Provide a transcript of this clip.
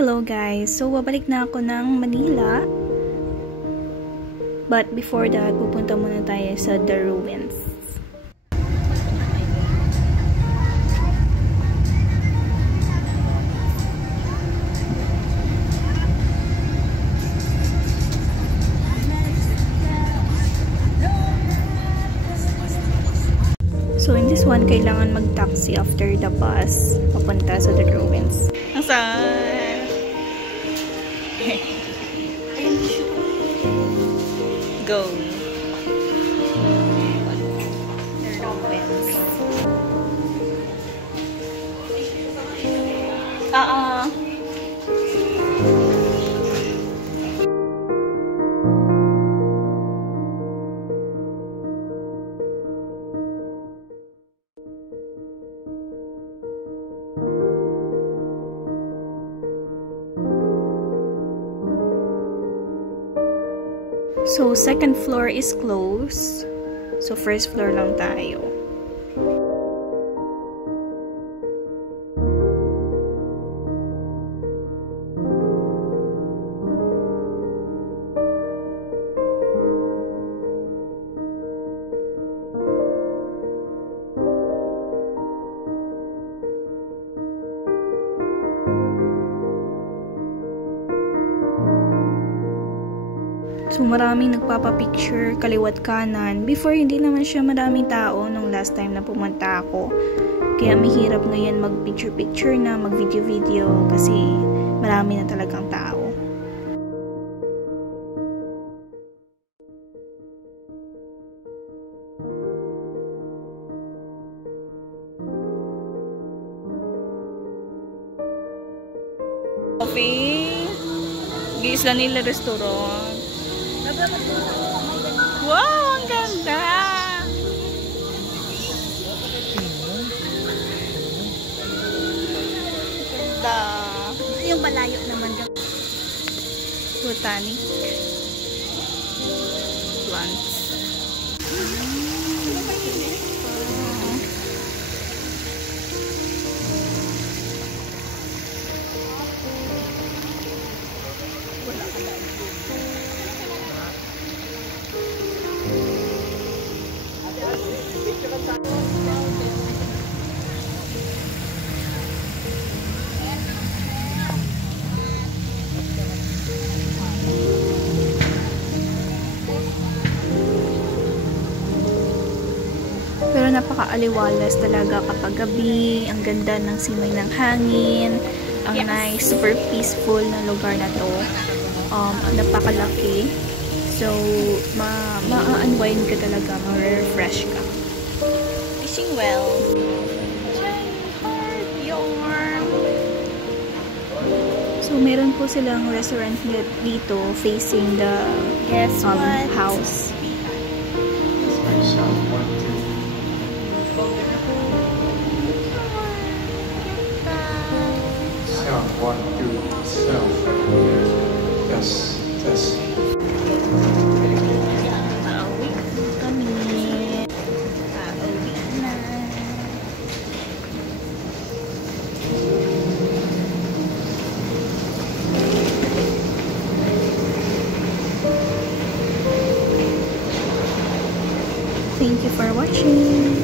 Hello guys! So, babalik na ako ng Manila. But before that, pupunta muna tayo sa The Ruins. So, in this one, kailangan mag-taxi after the bus papunta sa The Ruins. Nasaan? Go. So, second floor is closed. So, first floor lang tayo. So, maraming nagpapapicture kaliwat kanan. Before, hindi naman siya maraming tao nung last time na pumunta ako. Kaya mahirap ngayon mag-picture-picture na, mag-video-video kasi marami na talagang tao. Coffee. Giisla nila restaurant. Wow, ang ganda! Ganda! Yung malayo naman dyan. Botanic plants. Pero napaka-aliwalas talaga kapag gabi. Ang ganda ng simoy ng hangin. Ang nice, super peaceful na lugar na to. Napakalaki. So, ma-unwind ka talaga. Ma-refresh ka. Fishing well. So, meron po silang restaurant dito facing the house. One, two, self. Yes, yes. Thank you for watching.